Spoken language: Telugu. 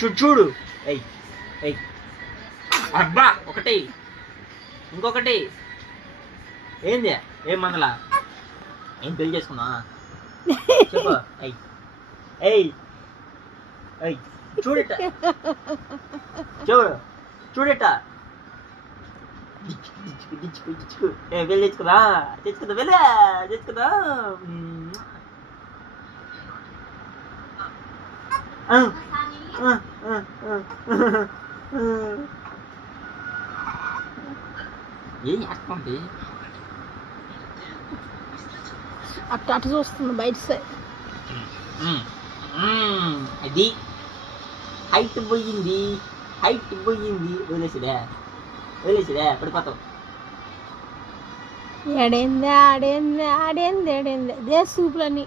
చూడు చూడు. ఎయ్ ఎయ్ అబ్బా ఒకటి ఇంకొకటి. ఏంది ఏం మందలా ఏం పెళ్లి చేసుకున్నా చెప్పు. ఎయ్ ఎయ్ ఎయ్ చూడట చూడు చూడట. ఏ వెళ్ళి తెచ్చుకుదా తెచ్చుకుందా వెళ్ళా తెచ్చుకుందా. ఏం చేస్తుంది అట్ట అటు చూస్తుంది బయట సైడ్. అది హైట్ పోయింది హైట్ పోయింది. వదిలేసిదే వదిలేసిదే పడిపోతావు. ఏడేంది ఆడేంది ఆడేంది ఏడేంది దే సూపులని